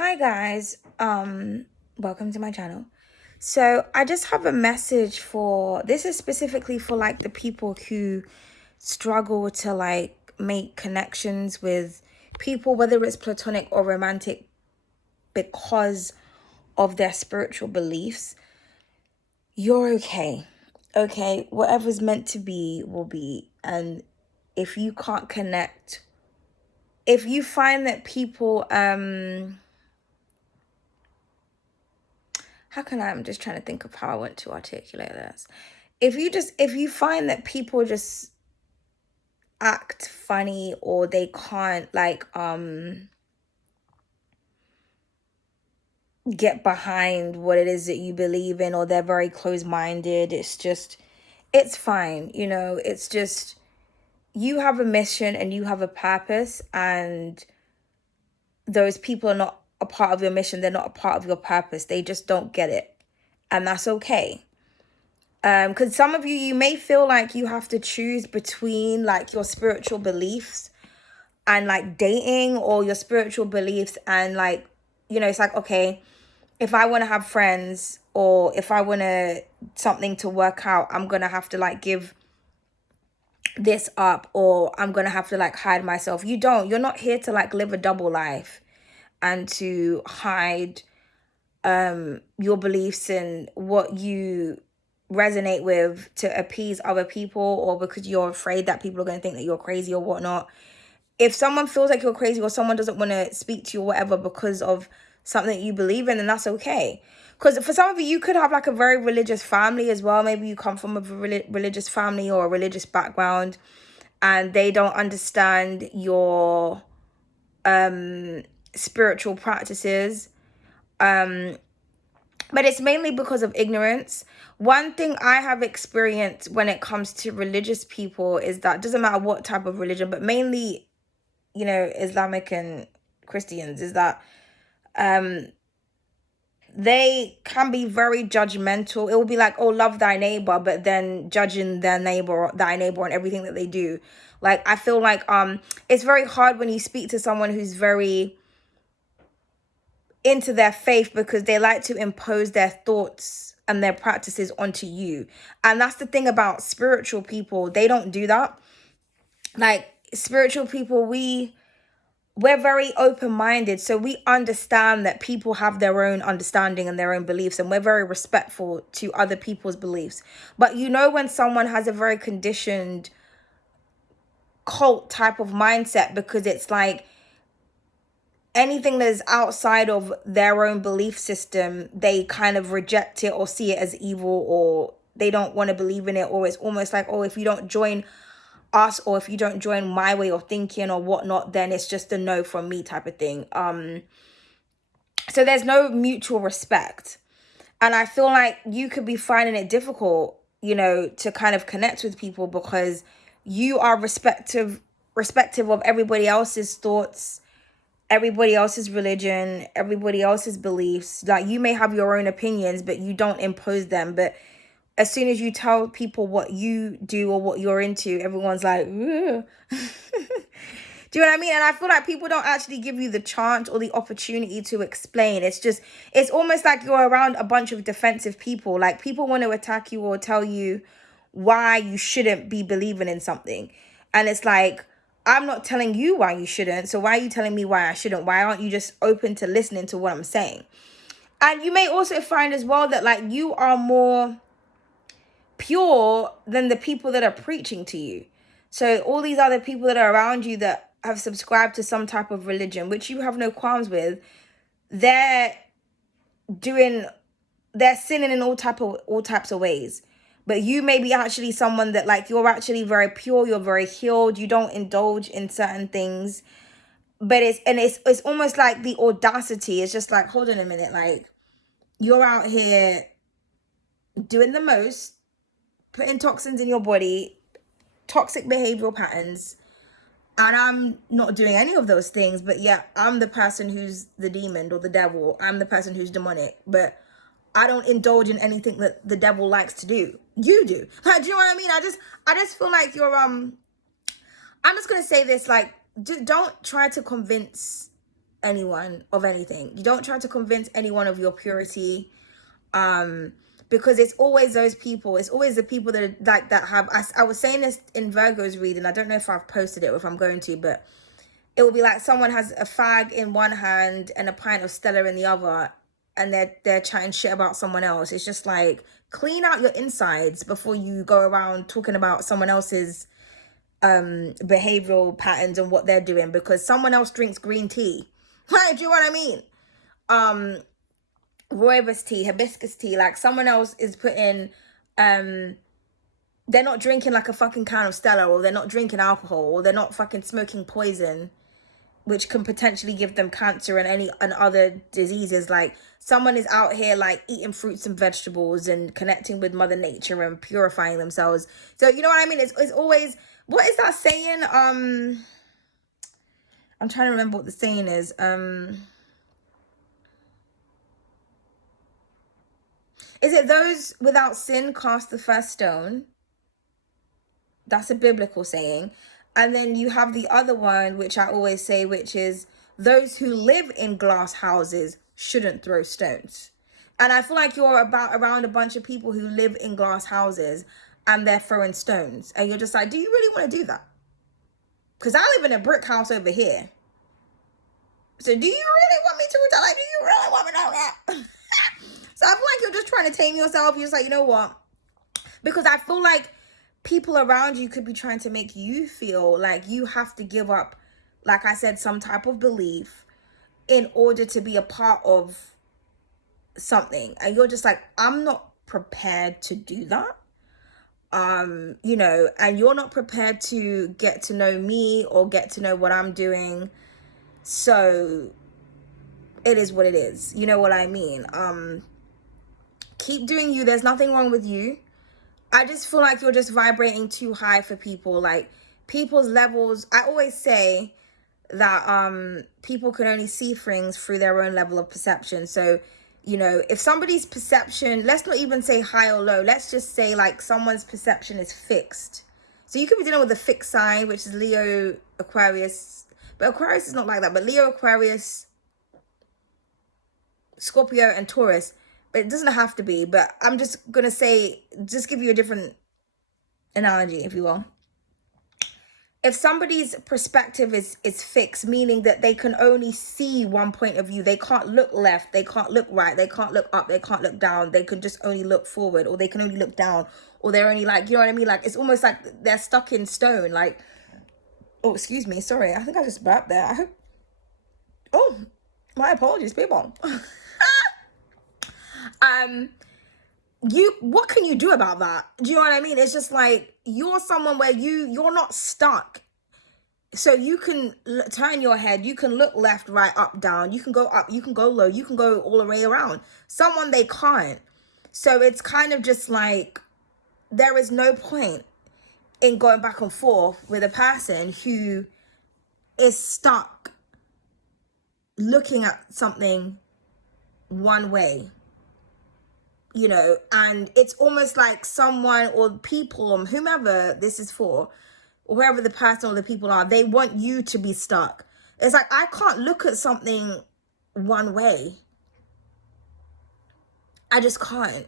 Hi guys, welcome to my channel. So I just have a message for, this is specifically for like the people who struggle to like make connections with people, whether it's platonic or romantic, because of their spiritual beliefs. You're okay. Okay, whatever's meant to be will be. And if you can't connect, if you find that people I'm just trying to think of how I want to articulate this. If you find that people just act funny, or they can't like get behind what it is that you believe in, or they're very close-minded, it's fine, it's just, you have a mission and you have a purpose, and those people are not a part of your mission, they're not a part of your purpose, they just don't get it, and that's okay. Because some of you may feel like you have to choose between like your spiritual beliefs and like dating, or your spiritual beliefs and like, it's like, okay, if I want to have friends, or if I want to something to work out, I'm going to have to like give this up, or I'm going to have to like hide myself. You're not here to like live a double life and to hide your beliefs and what you resonate with to appease other people, or because you're afraid that people are going to think that you're crazy or whatnot. If someone feels like you're crazy, or someone doesn't want to speak to you or whatever because of something you believe in, then that's okay. Because for some of you, you could have like a very religious family as well. Maybe you come from a religious family or a religious background, and they don't understand your spiritual practices. But it's mainly because of ignorance. One thing I have experienced when it comes to religious people is that it doesn't matter what type of religion, but mainly, Islamic and Christians, is that they can be very judgmental. It will be like, oh, love thy neighbor, but then judging thy neighbor and everything that they do. Like, I feel like it's very hard when you speak to someone who's very into their faith, because they like to impose their thoughts and their practices onto you. And that's the thing about spiritual people. They don't do that. Like, spiritual people, we're very open-minded, so we understand that people have their own understanding and their own beliefs, and we're very respectful to other people's beliefs. But when someone has a very conditioned cult type of mindset, because it's like anything that is outside of their own belief system, they kind of reject it or see it as evil, or they don't want to believe in it, or it's almost like, oh, if you don't join us, or if you don't join my way of thinking or whatnot, then it's just a no from me type of thing. So there's no mutual respect. And I feel like you could be finding it difficult, to kind of connect with people, because you are respective of everybody else's thoughts, everybody else's religion, everybody else's beliefs. Like, you may have your own opinions, but you don't impose them. But as soon as you tell people what you do or what you're into, everyone's like, ugh. Do you know what I mean? And I feel like people don't actually give you the chance or the opportunity to explain. It's almost like you're around a bunch of defensive people. Like, people want to attack you or tell you why you shouldn't be believing in something. And it's like, I'm not telling you why you shouldn't. So why are you telling me why I shouldn't? Why aren't you just open to listening to what I'm saying? And you may also find as well that like you are more pure than the people that are preaching to you. So all these other people that are around you that have subscribed to some type of religion, which you have no qualms with, they're sinning in all types of ways. But you may be actually someone that like, you're actually very pure, you're very healed, you don't indulge in certain things. But it's almost like the audacity is just like, hold on a minute, like, you're out here doing the most, putting toxins in your body, toxic behavioral patterns, and I'm not doing any of those things. But yeah, I'm the person who's the demon or the devil. I'm the person who's demonic, but I don't indulge in anything that the devil likes to do. You do. Like, do you know what I mean? I just feel like you're I'm just gonna say this, like, don't try to convince anyone of anything. You don't try to convince anyone of your purity. Because it's always those people, it's always the people that are like that have, I was saying this in Virgo's reading, I don't know if I've posted it or if I'm going to, but it will be like someone has a fag in one hand and a pint of Stella in the other, and they're chatting shit about someone else. It's just like, clean out your insides before you go around talking about someone else's behavioral patterns and what they're doing, because someone else drinks green tea. Like, do you know what I mean? Rooibos tea, hibiscus tea, like someone else is putting they're not drinking like a fucking can of Stella, or they're not drinking alcohol, or they're not fucking smoking poison, which can potentially give them cancer and other diseases. Like, someone is out here like eating fruits and vegetables and connecting with Mother Nature and purifying themselves. So you know what I mean? It's always, what is that saying? I'm trying to remember what the saying is. Is it those without sin cast the first stone? That's a biblical saying. And then you have the other one, which I always say, which is those who live in glass houses shouldn't throw stones. And I feel like you're around a bunch of people who live in glass houses and they're throwing stones. And you're just like, do you really want to do that? Because I live in a brick house over here. So do you really want me to retell? Like, do you really want me to know that? So I feel like you're just trying to tame yourself. You're just like, you know what? Because I feel like people around you could be trying to make you feel like you have to give up, like I said, some type of belief in order to be a part of something. And you're just like, I'm not prepared to do that. You know, and you're not prepared to get to know me or get to know what I'm doing. So it is what it is. You know what I mean? Keep doing you. There's nothing wrong with you. I just feel like you're just vibrating too high for people. Like, people's levels, I always say that people can only see things through their own level of perception. So, you know, if somebody's perception, let's not even say high or low, let's just say like someone's perception is fixed. So you could be dealing with a fixed sign, which is Leo, Aquarius, but Aquarius is not like that. But Leo, Aquarius, Scorpio, and Taurus, but it doesn't have to be. But I'm just gonna say, just give you a different analogy, if you will. If somebody's perspective is fixed, meaning that they can only see one point of view, they can't look left, they can't look right, they can't look up, they can't look down, they can just only look forward, or they can only look down, or they're only like, you know what I mean? Like, it's almost like they're stuck in stone. Like, oh, excuse me, sorry, I think I just burped there. I hope, oh, my apologies, people. What can you do about that? Do you know what I mean? It's just like, you're someone where you're not stuck. So you can turn your head, you can look left, right, up, down, you can go up, you can go low, you can go all the way around. Someone, they can't. So it's kind of just like, there is no point in going back and forth with a person who is stuck looking at something one way. You know, and it's almost like someone or people or whomever this is for, or whoever the person or the people are, they want you to be stuck. It's like, I can't look at something one way. I just can't.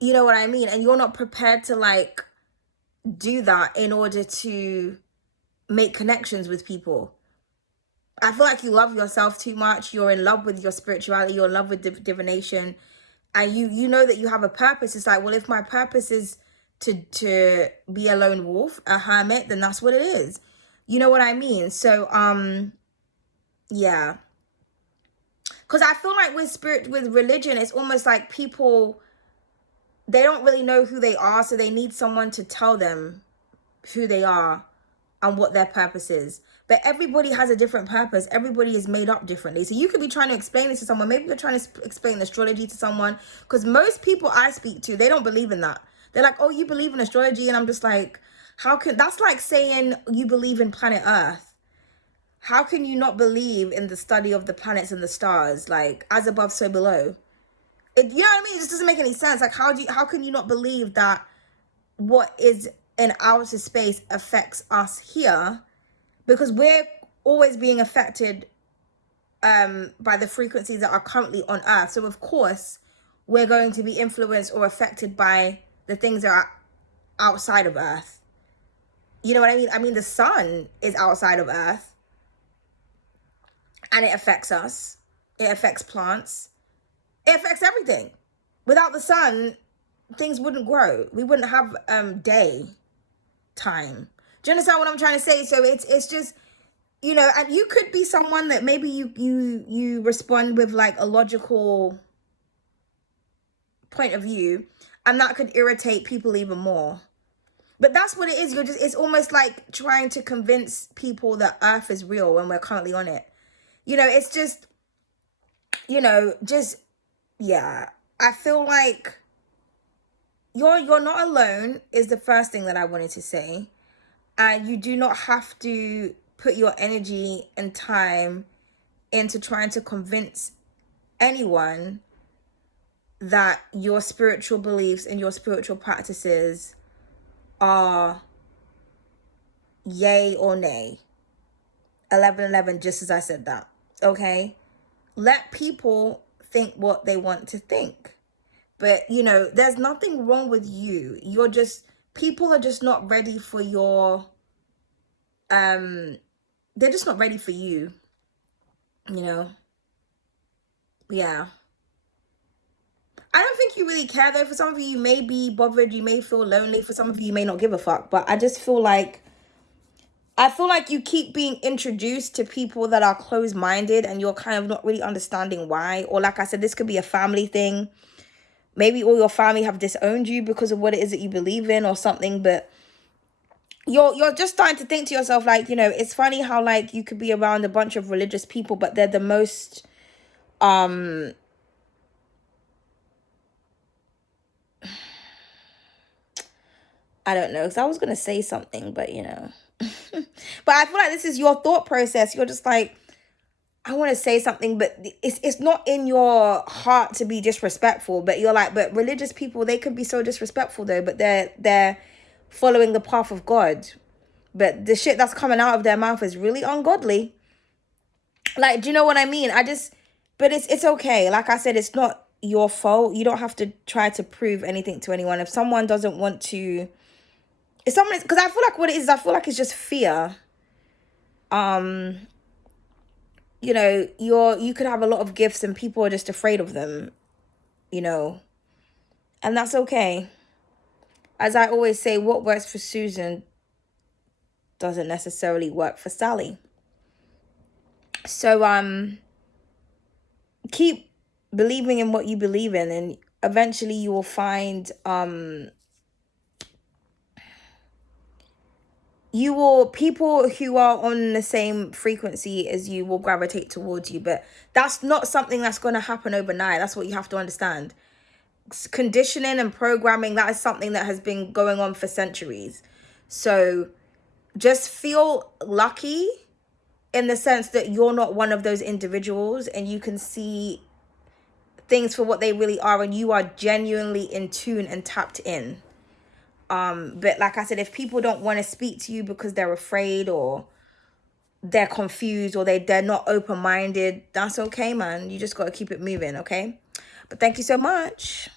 You know what I mean? And you're not prepared to like do that in order to make connections with people. I feel like you love yourself too much. You're in love with your spirituality. You're in love with divination. And you know that you have a purpose. It's like, well, if my purpose is to be a lone wolf, a hermit, then that's what it is. You know what I mean? So, yeah. Because I feel like with religion, it's almost like people, they don't really know who they are. So they need someone to tell them who they are and what their purpose is. But everybody has a different purpose. Everybody is made up differently. So you could be trying to explain this to someone. Maybe you're trying to explain astrology to someone. Because most people I speak to, they don't believe in that. They're like, oh, you believe in astrology? And I'm just like, how can... That's like saying you believe in planet Earth. How can you not believe in the study of the planets and the stars? Like, as above, so below. You know what I mean? It just doesn't make any sense. Like, how can you not believe that what is in outer space affects us here? Because we're always being affected by the frequencies that are currently on Earth. So of course, we're going to be influenced or affected by the things that are outside of Earth. You know what I mean? I mean, the sun is outside of Earth and it affects us. It affects plants. It affects everything. Without the sun, things wouldn't grow. We wouldn't have day time. Do you understand what I'm trying to say? So it's just, you know, and you could be someone that maybe you respond with like a logical point of view, and that could irritate people even more. But that's what it is. It's almost like trying to convince people that Earth is real when we're currently on it. You know, it's just, you know, just, yeah. I feel like you're not alone is the first thing that I wanted to say. And you do not have to put your energy and time into trying to convince anyone that your spiritual beliefs and your spiritual practices are yay or nay. 11:11, just as I said that. Okay? Let people think what they want to think. But, you know, there's nothing wrong with you. You're just, people are just not ready for your, they're just not ready for you. You know? Yeah. I don't think you really care though. For some of you, you may be bothered, you may feel lonely. For some of you, you may not give a fuck. But I just feel like, you keep being introduced to people that are closed-minded and you're kind of not really understanding why. Or like I said, this could be a family thing. Maybe all your family have disowned you because of what it is that you believe in or something. But you're just starting to think to yourself, like, you know, it's funny how like you could be around a bunch of religious people, but they're the most I don't know, because I was going to say something, but you know. But I feel like this is your thought process. You're just like, I want to say something, but it's not in your heart to be disrespectful. But you're like, but religious people, they could be so disrespectful though, but they're following the path of God. But the shit that's coming out of their mouth is really ungodly. Like, do you know what I mean? But it's okay. Like I said, it's not your fault. You don't have to try to prove anything to anyone. If someone doesn't want to, if someone is, because I feel like what it is, I feel like it's just fear. You know, you could have a lot of gifts and people are just afraid of them, you know, and that's okay. As I always say, what works for Susan doesn't necessarily work for Sally. So keep believing in what you believe in, and eventually you will find people who are on the same frequency as you will gravitate towards you. But that's not something that's going to happen overnight. That's what you have to understand. Conditioning and programming, that is something that has been going on for centuries. So just feel lucky in the sense that you're not one of those individuals, and you can see things for what they really are, and you are genuinely in tune and tapped in. But like I said, if people don't want to speak to you because they're afraid or they're confused or they're not open-minded, that's okay, man. You just got to keep it moving, okay? But thank you so much.